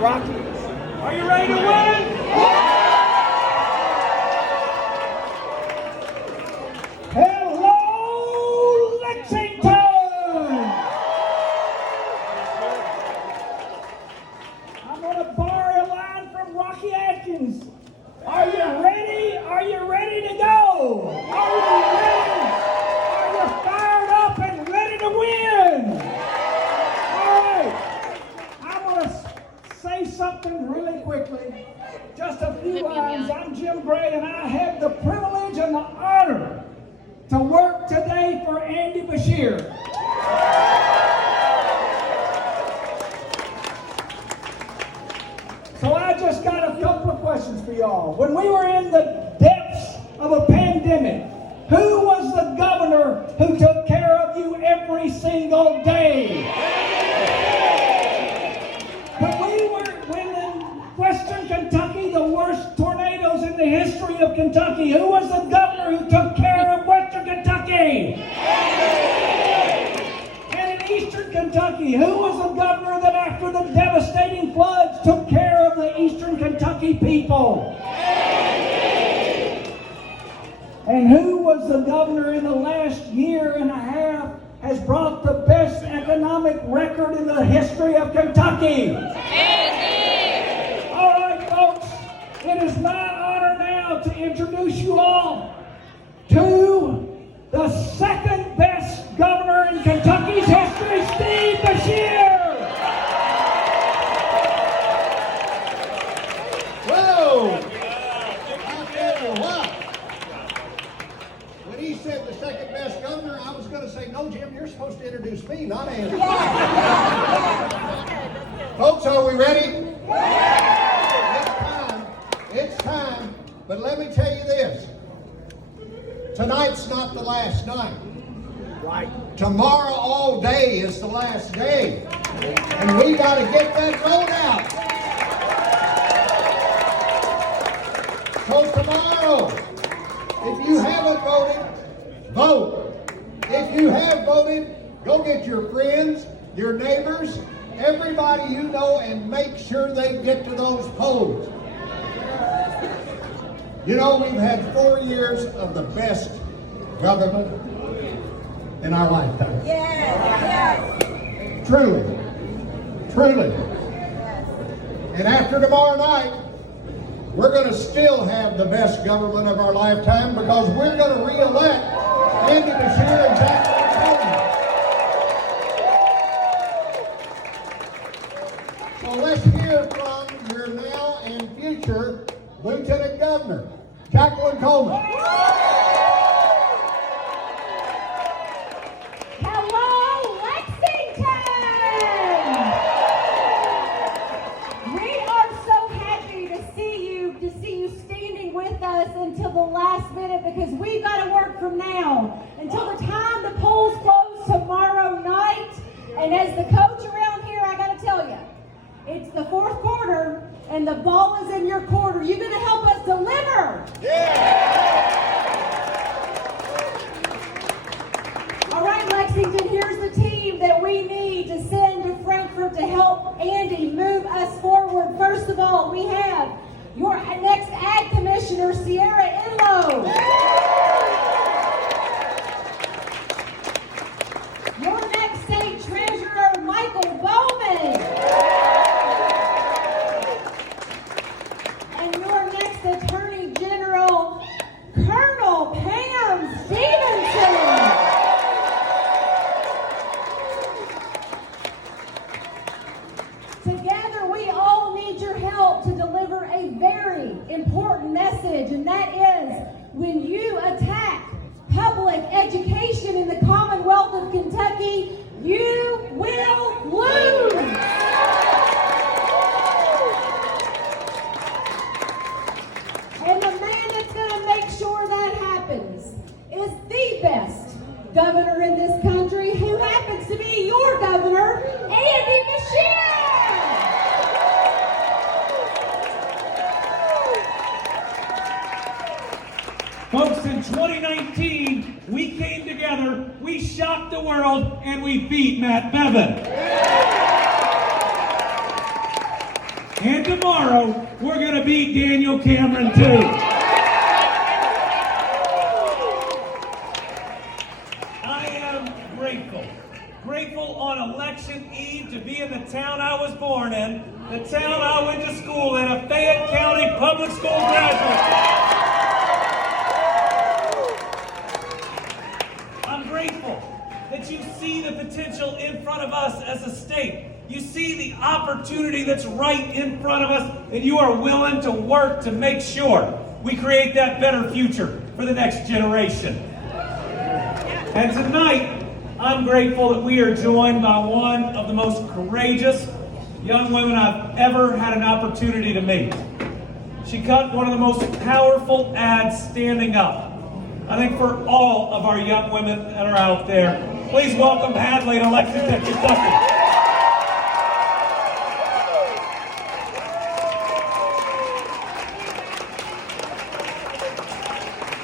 Rocky, are you ready to win? Hello, Lexington! I'm going to borrow a line from Rocky Atkins. Are you ready? Are you ready to go? Are you ready? Are you fired up and ready to win? All right. I'm going to say something really quickly. Just a few lines. I'm Jim Gray, and I have the privilege and the honor to work today for Andy Beshear. So I just got a couple of questions for y'all. When we were in the depths of a pandemic, who was the governor who took care of you every single day? When in Western Kentucky, the worst tornadoes in the history of Kentucky, who was the governor who took care of Western Kentucky? And in Eastern Kentucky, who was the governor that after the devastating floods took care of the Eastern Kentucky people? And who was the governor in the last year and a half has brought the best economic record in the history of Kentucky? All right, folks, it is my honor now to introduce you all to the second best governor in Kentucky's history, Steve Beshear. Whoa! I'll tell you what. When he said the second best governor, I was going to say, no, Jim, you're supposed to introduce me, not Andy. Folks, are we ready? It's time, but let me tell you this. Tonight's not the last night. Right. Tomorrow all day is the last day. And we got to get that vote out. So tomorrow, if you haven't voted, vote. If you have voted, go get your friends, your neighbors, everybody you know, and make sure they get to those polls. You know, we've had 4 years of the best government in our lifetime. Yes. Truly. Truly. And after tomorrow night, we're going to still have the best government of our lifetime because we're going to re-elect Andy Beshear and Jack. So let's hear from your now and future Lieutenant Governor, Jacqueline Coleman. Hello, Lexington! We are so happy to see you standing with us until the last minute because we've got to work from now until the time the polls close tomorrow night. And as the coach around here, I got to tell you, it's the fourth quarter and the ball is in your quarter. You're going to help us deliver. Yeah. All right, Lexington, here's the team that we need to send to Frankfort to help Andy move us forward. First of all, we have your next Ag Commissioner, Sierra Enlow. Your next State Treasurer, Michael Bowman. And your next Attorney General, governor in this country, who happens to be your governor, Andy Beshear. Folks, in 2019, we came together, we shocked the world, and we beat Matt Bevin. And tomorrow, we're going to beat Daniel Cameron, too. I am grateful. Grateful on election eve to be in the town I was born in, the town I went to school in, a Fayette County public school graduate. I'm grateful that you see the potential in front of us as a state. You see the opportunity that's right in front of us, and you are willing to work to make sure we create that better future for the next generation. And tonight, I'm grateful that we are joined by one of the most courageous young women I've ever had an opportunity to meet. She cut one of the most powerful ads standing up. I think for all of our young women that are out there, please welcome Hadley and Alexis, Kentucky.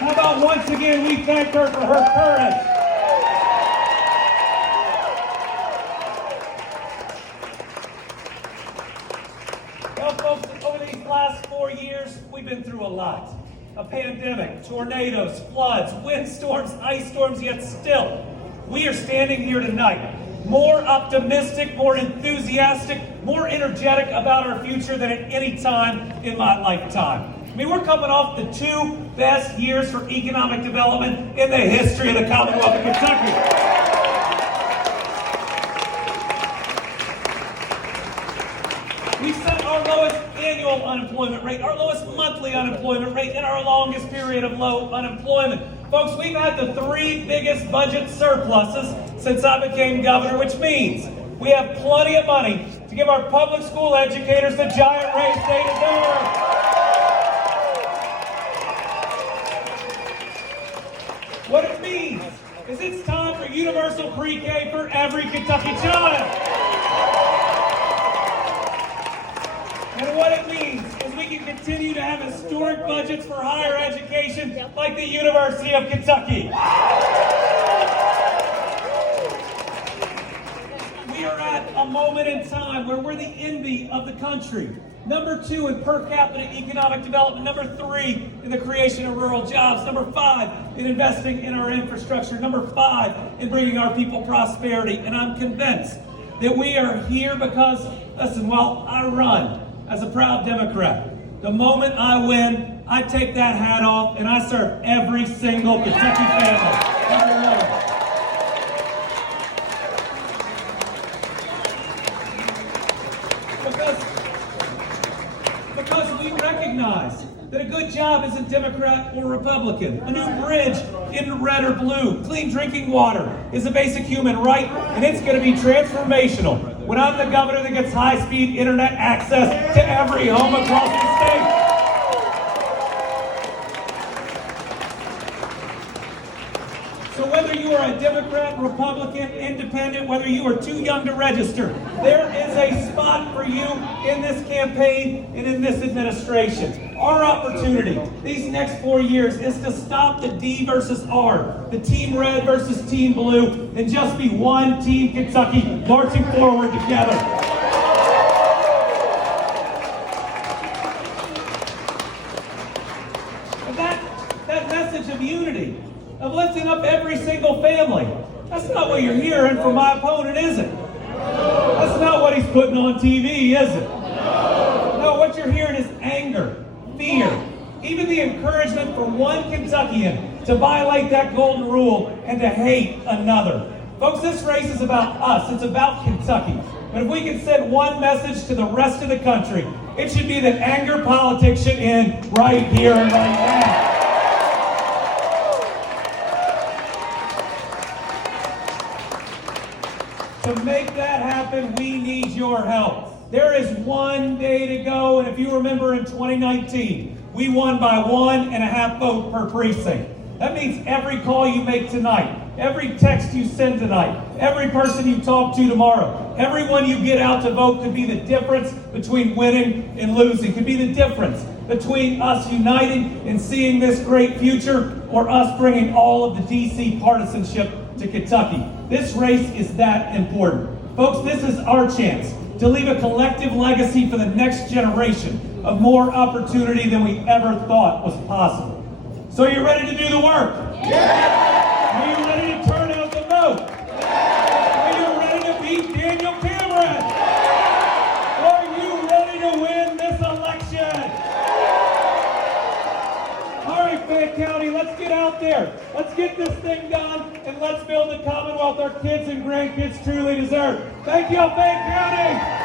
How about once again we thank her for her courage. Well, folks, over these last 4 years, we've been through a lot. A pandemic, tornadoes, floods, windstorms, ice storms, yet still, we are standing here tonight more optimistic, more enthusiastic, more energetic about our future than at any time in my lifetime. I mean, we're coming off the 2 best years for economic development in the history of the Commonwealth of Kentucky. We set our lowest annual unemployment rate, our lowest monthly unemployment rate, and our longest period of low unemployment. Folks, we've had the 3 biggest budget surpluses since I became governor, which means we have plenty of money to give our public school educators the giant raise they deserve. What it means is it's time for universal pre-K for every Kentucky child. And what it means is we can continue to have historic budgets for higher education like the University of Kentucky. We are at a moment in time where we're the envy of the country. Number 2 in per capita economic development. Number 3 in the creation of rural jobs. Number 5 in investing in our infrastructure. Number 5 in bringing our people prosperity. And I'm convinced that we are here because, listen, while I run as a proud Democrat, the moment I win, I take that hat off and I serve every single Kentucky family. Every one. Because we recognize that a good job isn't Democrat or Republican. A new bridge isn't red or blue. Clean drinking water is a basic human right, and it's going to be transformational when I'm the governor that gets high-speed internet access to every home across the state. So whether you are a Democrat, Republican, Independent, whether you are too young to register, there is a spot for you in this campaign and in this administration. Our opportunity these next 4 years is to stop the D versus R, the Team Red versus Team Blue, and just be one Team Kentucky marching forward together. And that message of unity, of lifting up every single family, that's not what you're hearing from my opponent, is it? That's not what he's putting on TV, is it? No, what you're hearing is anger, fear, even the encouragement for one Kentuckian to violate that golden rule and to hate another. Folks, this race is about us. It's about Kentucky. But if we can send one message to the rest of the country, it should be that anger politics should end right here and right now. To make that happen, we need your help. There is 1 day to go, and if you remember in 2019, we won by 1.5 votes per precinct. That means every call you make tonight, every text you send tonight, every person you talk to tomorrow, everyone you get out to vote could be the difference between winning and losing, could be the difference between us uniting and seeing this great future or us bringing all of the DC partisanship to Kentucky. This race is that important. Folks, this is our chance to leave a collective legacy for the next generation of more opportunity than we ever thought was possible. So are you ready to do the work? Yeah! Are you ready to turn out the vote? Yeah! Are you ready to beat Daniel Cameron? Yeah! Are you ready to win this election? All right, Fayette County, let's get out there. Let's get this thing done, and let's build the Commonwealth our kids and grandkids truly deserve. Thank you, Fayette County.